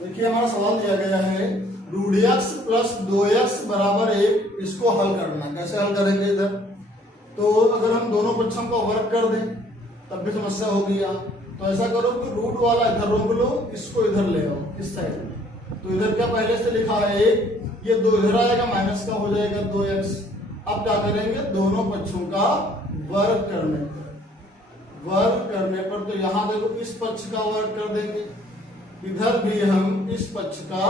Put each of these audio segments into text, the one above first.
देखिए हमारा सवाल दिया गया है रूट एक्स प्लस 2x बराबर 1, इसको हल करना। कैसे हल करेंगे इधर? तो अगर हम दोनों पक्षों को वर्ग कर दें तब भी समस्या होगी यहाँ। तो ऐसा करो कि रूट वाला इधर रोक लो, इसको इधर ले आओ इस साइड में। तो इधर क्या पहले से लिखा है 1, ये 2 इधर आएगा, माइनस का हो जाएगा 2x। अब क्या करेंगे? दोनों पक्षों का वर्ग करने पर तो यहाँ देखो इस पक्ष का वर्ग कर देंगे, इधर भी हम इस पक्ष का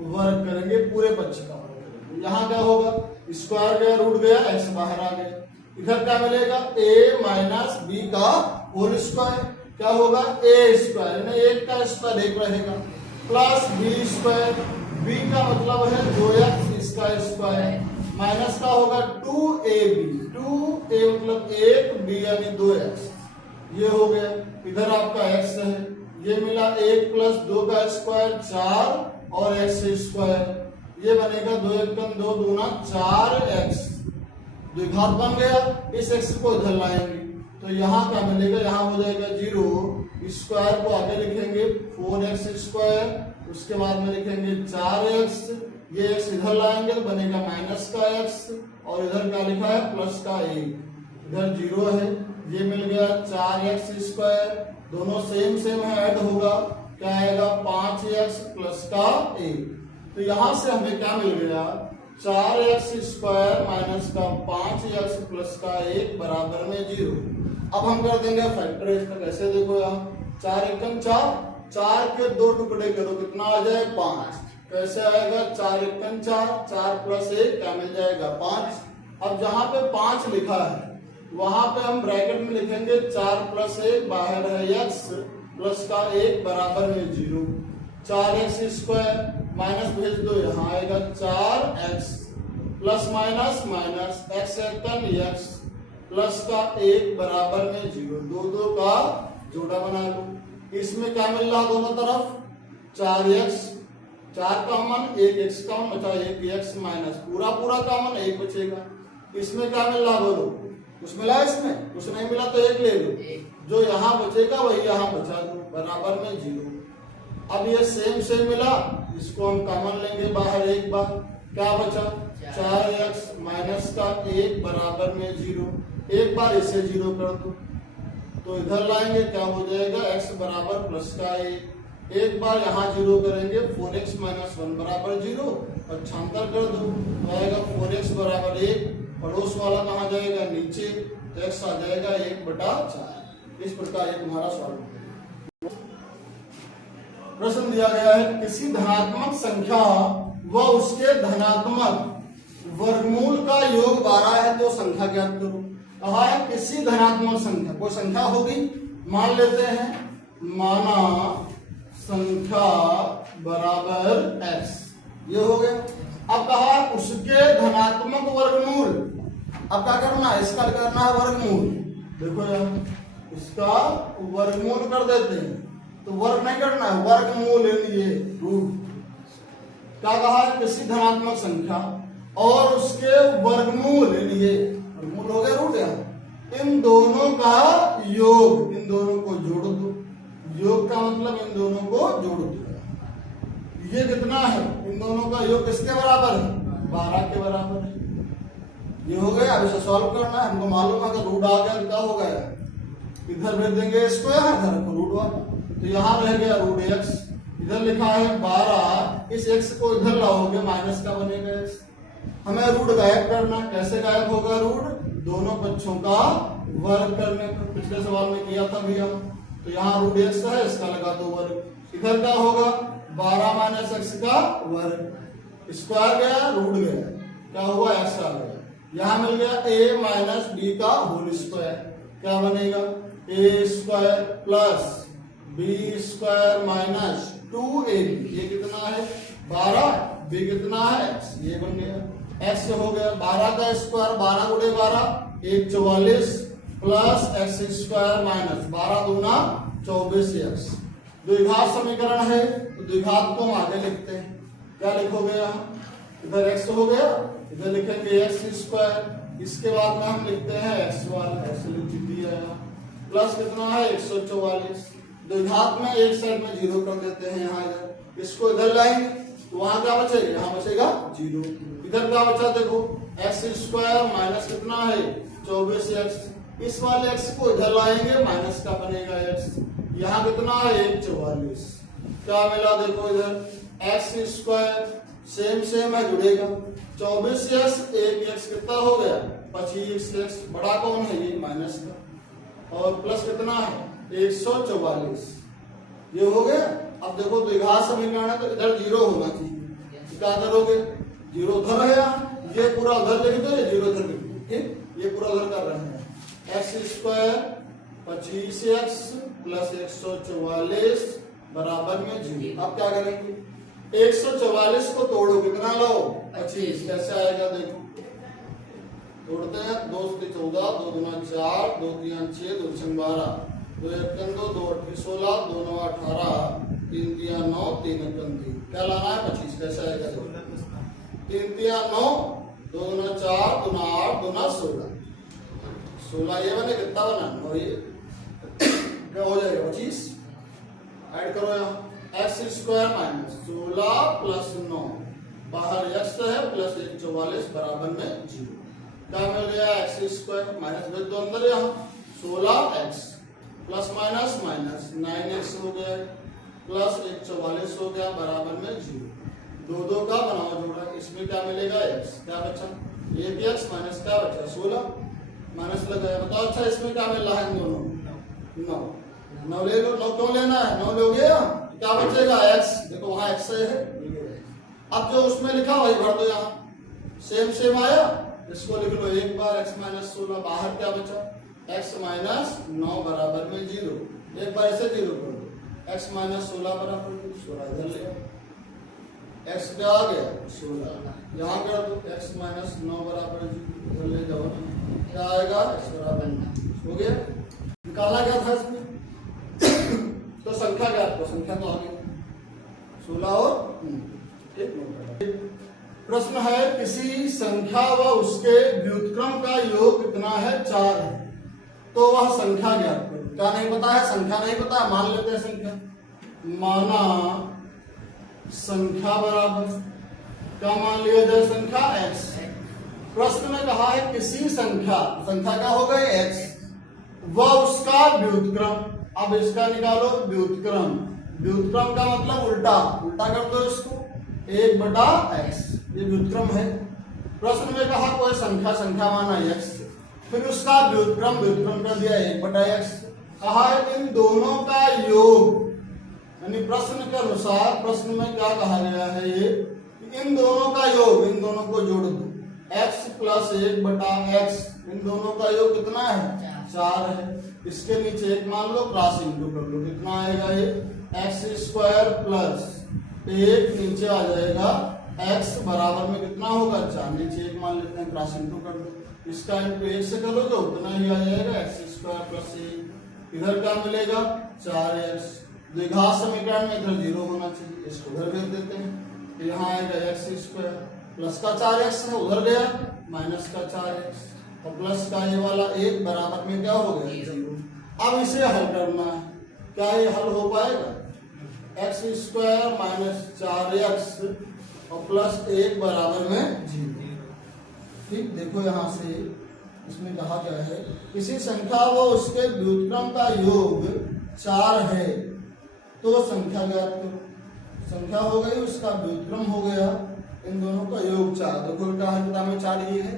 वर्ग करेंगे, पूरे पक्ष का वर्ग करेंगे। यहाँ क्या होगा? स्क्वायर गया, रूट गया, एक्स बाहर आ गया। इधर क्या मिलेगा? a माइनस बी का होल स्क्वायर। क्या होगा? a स्क्वायर यानी 1 का स्क्वायर 1 रहेगा, प्लस बी स्क्वायर, b का मतलब है 2x इसका स्क्वायर, माइनस का होगा 2ab, 2a मतलब 1, b यानी 2x। ये हो गया। इधर आपका x है, ये मिला 1 प्लस 2 का स्क्वायर 4 और x स्क्वायर, ये बनेगा 2 1 2 दूना 4x, द्विघात बन गया। इस x को इधर लाएंगे तो यहाँ क्या मिलेगा? यहाँ हो जाएगा 0, स्क्वायर को आगे लिखेंगे 4x स्क्वायर, उसके बाद में लिखेंगे 4x, ये x इधर लाएंगे तो बनेगा माइनस का x, और इधर क्या लिखा है? प्लस का 1, इधर 0 है, ये मिल गया 4x स्क्वायर, दोनों सेम है, ऐड होगा, क्या आएगा? 5x प्लस का 1। तो यहां से हमें क्या मिल गया? 4x स्क्वायर माइनस का 5x प्लस का 1 बराबर में 0। अब हम कर देंगे फैक्टराइज का। कैसे? देखो यहाँ 4 एकम 4, 4 के 2 टुकड़े करो, कितना आ जाए? 5। कैसे आएगा? 4 एकम 4, 4 प्लस 1 क्या मिल जाएगा? 5। अब जहां पे 5 लिखा है वहां पे हम ब्रैकेट में लिखेंगे 4 प्लस 1, बाहर है x प्लस का 1 बराबर में 0। 4x स्क्वायर माइनस भेज दो, यहाँ आएगा 4x plus minus minus x एकम x प्लस का 1 बराबर में 0। 2 का जोड़ा बना लो। इसमें क्या मिल रहा? दोनों तरफ 4x, 4 कॉमन, 1 x कॉमन बचा, 1 x माइनस पूरा कॉमन, 1 बचेगा। इसमें क्या मिल रहा? बोलो। कुछ मिला? इसमें कुछ नहीं मिला तो 1 ले लो, जो यहाँ बचेगा वही यहाँ बचा दो, बराबर में 0। अब ये सेम मिला, इसको हम कॉमन लेंगे बाहर एक बार, क्या बचा? 4x माइनस का 1 बराबर में 0। एक बार इसे 0 कर दो तो इधर लाएंगे, क्या हो जाएगा? x बराबर प्लस का 1। एक बार यहाँ 0 करेंगे, 4x माइनस 1 बराबर 0, और छांतर कर दो तो आएगा 4x बराबर 1। पड़ोस वाला कहाँ जाएगा? नीचे, तो x आ जाएगा 1/4। इस प्रकार ये तुम्हारा सॉल्व। प्रश्न दिया गया है किसी धनात्मक संख्या व उसके धनात्मक वर्गमूल का योग 12 है तो संख्या ज्ञात करो। कहा है किसी धनात्मक संख्या, कोई संख्या होगी, मान लेते हैं, माना संख्या बराबर x, ये हो गया। अब कहा उसके धनात्मक वर्गमूल, अब क्या करना है? इसका करना है वर्गमूल। देखो यार, इसका वर्गमूल कर देते हैं, तो वर्ग नहीं करना है, वर्गमूल ये रूट। क्या कहा है? किसी धनात्मक संख्या और उसके वर्गमूल, ये वर्गमूल हो गया रूट, यार इन दोनों का योग, इन दोनों को जोड़ दो। योग का मतलब इन दोनों को जोड़ दो। ये कितना है? इन दोनों का योग किसके बराबर है? 12 के बराबर है। ये हो गया। अब इसे सॉल्व करना है, हमको मालूम है अगर रूट आ गया तो क्या हो गया? इधर भेज देंगे इसको, यहाँ इधर को रूट वाला, तो यहाँ रह गया रूट x, इधर लिखा है 12, इस x को इधर लाओगे माइनस का बनेगा x। हमें रूट गायब करना। कैसे गायब होगा रूट? दोनों पक्षों का वर्ग करने पर। पिछले सवाल में किया था भी हम। तो यहाँ रूट x है, इसका लगा दो वर्ग। इधर क्या होगा? 12 माइनस x का वर्ग, स्क्वायर गया, रूट गया, क्या हुआ? x आ गया। यहाँ मिल गया a माइनस बी का होल स्क्वायर, क्या बनेगा? a square plus b square minus 2ab, ये कितना है? 12, b कितना है? x, ये बन गया। x हो गया 12 का स्क्वायर, 12 गुणे 12 1 44 प्लस x स्क्वायर माइनस 12 दूना 24x। द्विघात समीकरण है तो द्विघात को हम आगे लिखते हैं। क्या लिखोगे? यहाँ इधर x हो गया, इधर लिखेंगे x स्क्वायर, इसके बाद में हम लिखते हैं x वाला, x लिख दिया है, प्लस कितना है? 144। द्विघात में एक साइड में 0 कर देते हैं यहाँ इधर, इसको इधर लाएंगे तो वहां क्या बचेगा, यहाँ बचेगा 0। इधर क्या बचा देखो एक्स स्क्वायर माइनस कितना है 24x, इस वाले x को इधर लाएंगे माइनस का बनेगा x, यहाँ कितना है 44। क्या मिला देखो इधर एक्स स्क्वायर सेम है जुड़ेगा 24x, एक x कितना हो गया 25x, बड़ा कौन है ये माइनस का, और प्लस कितना है 144, ये हो गया। अब देखो द्विघात समीकरण है तो इधर 0 होना चाहिए, क्या करोगे 0 उधर है यहाँ, ये पूरा उधर लिख दो, ये 0 इधर लिख दो, ठीक, ये पूरा उधर कर रहे हैं। एक्स स्क्वायर 25x प्लस 144 बराबर में 0। अब क्या करेंगे 144 को तोड़ो कितना लो 25, कैसे आएगा देखो, तोड़ते हैं 2 से 14, 2 दूना 4, 2 तीन 6, 2 छह 12, 2 एक 2, 2 8 16, 2 9 18, 3 3 9, 3 1 3, क्या लाना है 25, कैसे आएगा देखो 3 3 9, 2 दूना 4, 2 9 8, 2 9 16, 16 ये बने कितना बना 9, ये क्या हो जाएगा 25, ऐड करो यहाँ एक्स स्क्वायर माइनस 16 प्लस 9, बाहर x है प्लस 144 बराबर में 0। क्या मिल गया एक्स स्क्वायर माइनस भेज दो अंदर, यहाँ 16x plus minus minus 9x हो गया प्लस 144 हो गया बराबर में 0। 2 का बनाओ जोड़ा, इसमें क्या मिलेगा x, क्या बचा 1x माइनस क्या बचा 16 माइनस लगाया, बताओ अच्छा इसमें क्या मिल रहा है इन दोनों 9 ले लो, 9 क्यों लेना है 9 लोगे, क्या बचेगा x, देखो वहां x है, अब जो उसमें लिखा वही भर दो, यहाँ सेम आया, इसको लिख लो एक बार x माइनस 16, बाहर क्या बचा x माइनस 9 बराबर में 0, एक बार ऐसे 0 कर दो, x माइनस 16 बराबर 16 इधर ले, x क्या आ गया 16, यहाँ कर दो x माइनस 9 बराबर 0 इधर ले जाओ, क्या आएगा x बराबर 9 हो गया, निकाला गया था इसमें तो संख्या क्या आपको, संख्या तो आ गई 16 और ठीक। प्रश्न है किसी संख्या व उसके व्युत्क्रम का योग कितना है 4 है, तो वह संख्या ज्ञात करो। क्या नहीं पता है, संख्या नहीं पता है, मान लेते हैं संख्या, माना संख्या बराबर क्या मान लिया जाए संख्या x। प्रश्न में कहा है किसी संख्या, संख्या क्या हो गई x, वह उसका व्युत्क्रम, अब इसका निकालो व्युत्क्रम, व्युत्क्रम का मतलब उल्टा, उल्टा कर दो इसको 1/x, ये व्युत्क्रम है। प्रश्न में कहा कोई संख्या, संख्या माना x, फिर उसका व्युत्क्रम, व्युत्क्रम कर दिया 1/x, कहा है इन दोनों का योग, यानी प्रश्न के अनुसार प्रश्न में क्या कहा गया है ये, इन दोनों का योग, इन दोनों को जोड़ दो x प्लस 1/x, इन दोनों का योग कितना है 4 है, इसके नीचे एक मान लो क्रॉस इंटू कर लो, कितना आएगा ये एक्स स्क्वायर प्लस 1 नीचे आ जाएगा x बराबर में कितना होगा 4, नीचे एक मान लेते हैं क्रॉस इंटू कर दो, इसका इंटू 1 से करोगे उतना ही आ जाएगा एक्स स्क्वायर प्लस 1, इधर क्या मिलेगा 4x, द्विघात समीकरण में इधर 0 होना चाहिए, इसको उधर भेज देते हैं, यहाँ आएगा एक्स स्क्वायर प्लस का 4x है उधर गया माइनस का 4x और प्लस का ये वाला 1 बराबर में क्या हो गया 0। अब इसे हल करना है, क्या ये हल हो पाएगा एक्स स्क्वायर माइनस 4x और प्लस 1 बराबर में 0। ठीक, देखो यहाँ से इसमें कहा क्या है किसी संख्या व उसके व्युत्क्रम का योग 4 है तो संख्या ज्ञात करो, संख्या हो गई उसका व्युत्क्रम हो गया, इन दोनों का योग 4, देखो क्या है किताब में 4 ही है,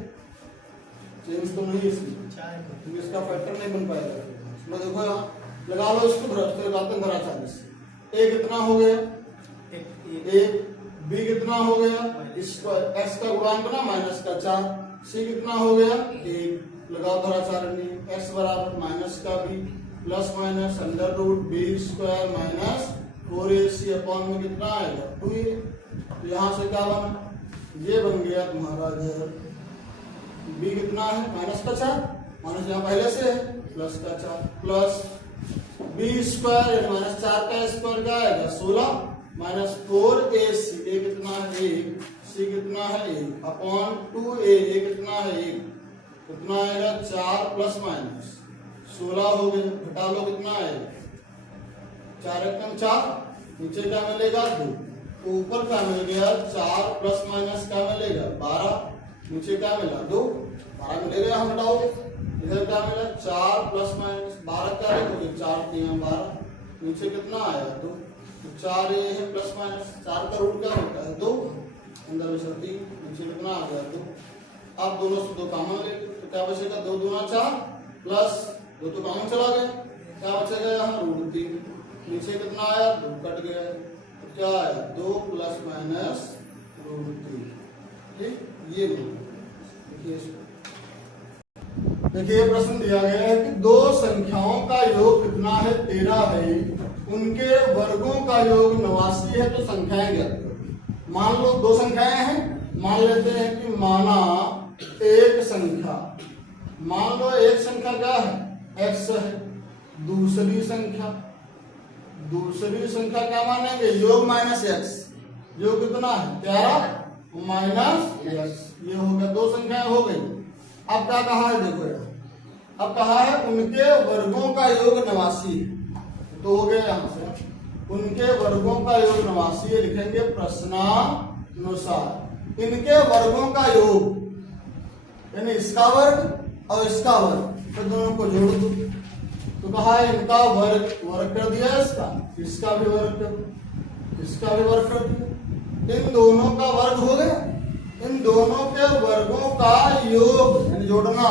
चेंज तो नहीं इसमें, क्योंकि इसका फैक्टर नहीं बन पाएगा, इसमें देखो यहाँ लगा लो इसको, धरा 40, a कितना हो गया a, b कितना हो गया इसका x का गुणांक ना माइनस का 4, c कितना हो गया 1, लगाओ धरा 4 x बराबर माइनस का b plus minus under root b square minus 4ac upon में कितना आएगा 2a, तो यहाँ से क्या बना ये बन गया तुम्हारा इधर b कितना है माइनस का 4, माइनस यहाँ पहले से है प्लस का 4 प्लस b स्क्वायर माइनस 4 का स्क्वायर क्या आएगा 16 माइनस 4ac, a कितना है 1, c कितना है 1 अपॉन 2a, a कितना है 1, कितना आएगा 4 प्लस माइनस 16 हो गया, घटा लो कितना आएगा 4 एकम 4, नीचे क्या मिलेगा 2, ऊपर क्या मिल गया 4 प्लस माइनस क्या मिलेगा 12, नीचे क्या मिला 2, 12 मिलेगा, हम हटाओगे इधर क्या मिला 4 प्लस माइनस 12 क्या लिखोगे 4 3 12, नीचे कितना आया 2, 4 ये है प्लस माइनस 4 का रूट क्या होता है 2, अंदर बचा 3, नीचे कितना आ गया 2। अब दोनों से 2 कॉमन ले तो क्या बचेगा 2 दूना 4 प्लस 2 तो कॉमन चला गया, क्या बचेगा यहाँ रूट 3, नीचे कितना आया 2 कट गया, तो क्या आया 2 प्लस माइनस रूट 3। ठीक, ये देखिए प्रश्न दिया गया है कि दो संख्याओं का योग कितना है 13 है, उनके वर्गों का योग 89 है, तो संख्याएं ज्ञात करो। मान लो दो संख्याएं हैं, मान लेते हैं कि माना एक संख्या, मान लो एक संख्या क्या है x है, दूसरी संख्या क्या मानेंगे योग माइनस x, योग कितना है 13 माइनस x, ये हो गया, दो संख्याएं हो गई। अब क्या कहा है देखो यार, अब कहा है उनके वर्गों का योग 89 है, तो हो गया यहां से उनके वर्गों का योग 89 है, लिखेंगे प्रश्नानुसार इनके वर्गों का योग, यानी इसका वर्ग और इसका वर्ग, तो दोनों को जोड़ दो, तो कहा है इनका वर्ग कर दिया, इसका भी वर्ग कर दो, इसका भी वर्ग कर दिया, इन दोनों का वर्ग हो गया, इन दोनों के वर्गों का योग यानी जोड़ना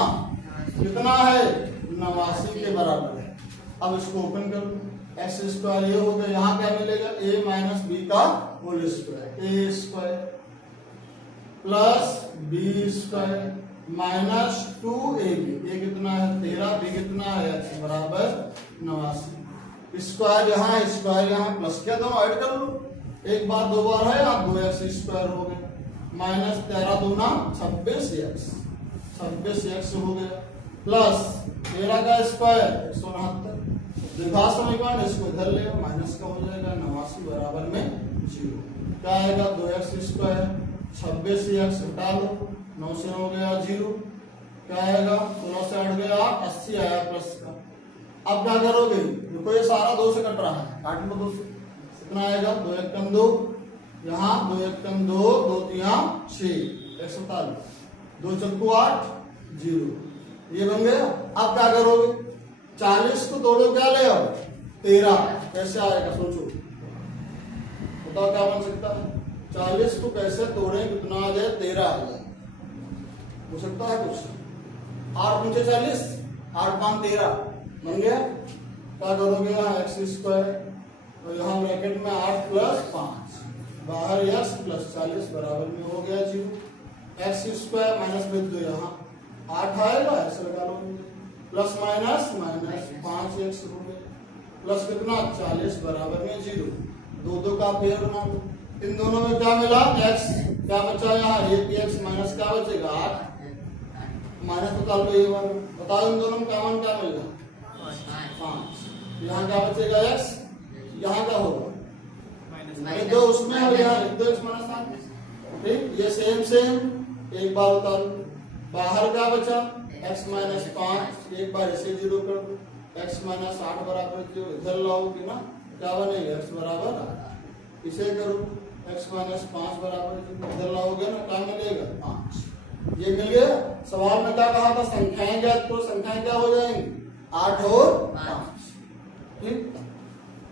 कितना है 89 के बराबर है। अब इसको ओपन कर लो, एक्स स्क्वायर ये हो गया, यहाँ क्या मिलेगा a माइनस बी का whole square, A square plus B square minus 2ab, ये कितना है 13, बी कितना है x बराबर 89, स्क्वायर यहाँ प्लस क्या दोनों ऐड कर लो, एक बार दो बार है आप 2x स्क्वायर हो गया, माइनस 13 दूना 26x हो गया, प्लस 13 का स्क्वायर 169, द्विघात समीकरण इसको इधर ले माइनस का हो जाएगा 89 बराबर में 0, क्या आएगा 2x स्क्वायर 26x हटा लो, 9 से हो गया 0, क्या आएगा 16 से हट गया 80 आया प्लस का। अब क्या करोगे, देखो ये सारा 2 से कट रहा है, काट लो 2 से, कितना आएगा 2 एकम 2, यहाँ 2 एकम 2, 2 3 6, 147, 2 चक्कू 8 0, ये बन गया। अब क्या करोगे 40 को तोड़ो क्या ले आओ 13, कैसे आएगा सोचो, बताओ क्या बन सकता है, 40 को कैसे तोड़े कितना आ जाए 13 आ जाए, हो सकता है कुछ, 8 × 40 8 5 13 बन गया। क्या करोगे यहाँ एक्स स्क्वायर और यहाँ ब्रैकेट में 8 प्लस 5 बाहर x प्लस 40 बराबर में हो गया 0, एक्स स्क्वायर माइनस भेज दो, यहाँ 8 आएगा ऐसे लगा लो, प्लस माइनस 5x हो गया, प्लस कितना 40 बराबर में 0, 2 का पेयर बना लो, इन दोनों में क्या मिला x, क्या बचा यहाँ 8x माइनस क्या बचेगा 8, माइनस निकाल लो, ये वाला बताओ इन दोनों में कॉमन क्या मिलेगा 5, यहाँ क्या बचेगा x, यहाँ क्या होगा दो, उसमें है यहाँ लिख दो x माइनस 8, ठीक, ये सेम एक बार उतारो, बाहर क्या बचा x माइनस 5, एक बार इसे 0 कर दो, x माइनस 8 बराबर 0, इधर लाओगे ना क्या बनेगा x बराबर 8, इसे करो x माइनस 5 बराबर 0, इधर लाओगे ना क्या मिलेगा 5, ये मिल गया। सवाल में क्या कहा था संख्याएं ज्ञात करो, संख्याएं क्या हो जाएंगी 8 और 5, ठीक।